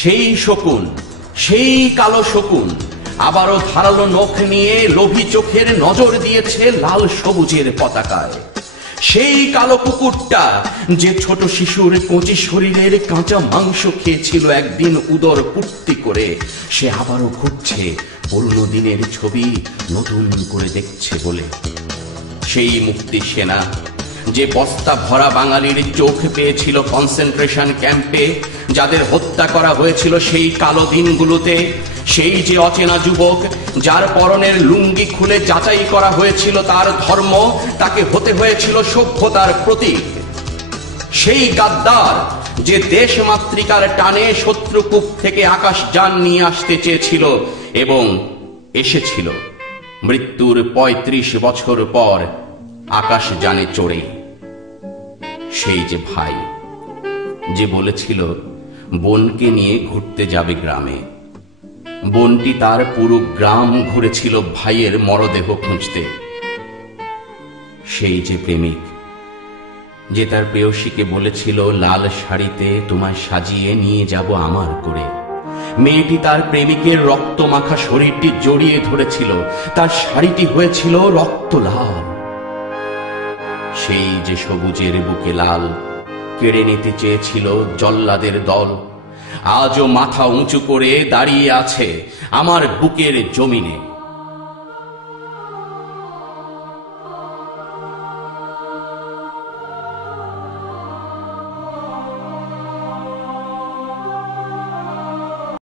সেই শকুন, সেই কালো শকুন আবারও ধারালো নখ নিয়ে লোভী চোখের নজর দিয়েছে লাল সবুজের পতাকায়। সেই কালো কুকুরটা যে ছোট শিশুর কচি শরীরের কাঁচা মাংস খেয়েছিল একদিন উদর পূর্তি করে, সে আবারও ঘুরছে পুরনো দিনের ছবি নতুন করে দেখছে বলে। সেই মুক্তি সেনা যে বস্তা ভরা বাঙালির চোখ পেয়েছিল কনসেন্ট্রেশন ক্যাম্পে, যাদের হত্যা করা হয়েছিল সেই কালো দিনগুলোতে, সেই যে অচেনা যুবক যার পরনের লুঙ্গি খুলে যাচাই করা হয়েছিল তার ধর্ম, তাকে হতে হয়েছিল সভ্যতার প্রতীক। সেই গাদ্দার যে দেশ মাতৃকার টানে শত্রুকূপ থেকে আকাশ যান নিয়ে আসতে চেয়েছিল এবং এসেছিল মৃত্যুর ৩৫ বছর পর আকাশ যানে চড়ে। সেই যে ভাই যে বলেছিল বোনকে নিয়ে ঘুরতে যাবে গ্রামে, বোনটি তার পুরো গ্রাম ঘুরেছিল ভাইয়ের মরদেহ খুঁজতে। সেই যে প্রেমিক যে তার প্রেয়সীকে বলেছিল লাল শাড়িতে তোমায় সাজিয়ে নিয়ে যাব আমার করে, মেয়েটি তার প্রেমিকের রক্ত মাখা শরীরটি জড়িয়ে ধরেছিল, তার শাড়িটি হয়েছিল রক্ত লাল। সেই যে সবুজের বুকে লাল কেড়ে নিতে চেয়েছিল জল্লাদের দল, আজও মাথা উঁচু করে দাঁড়িয়ে আছে আমার বুকের জমিনে।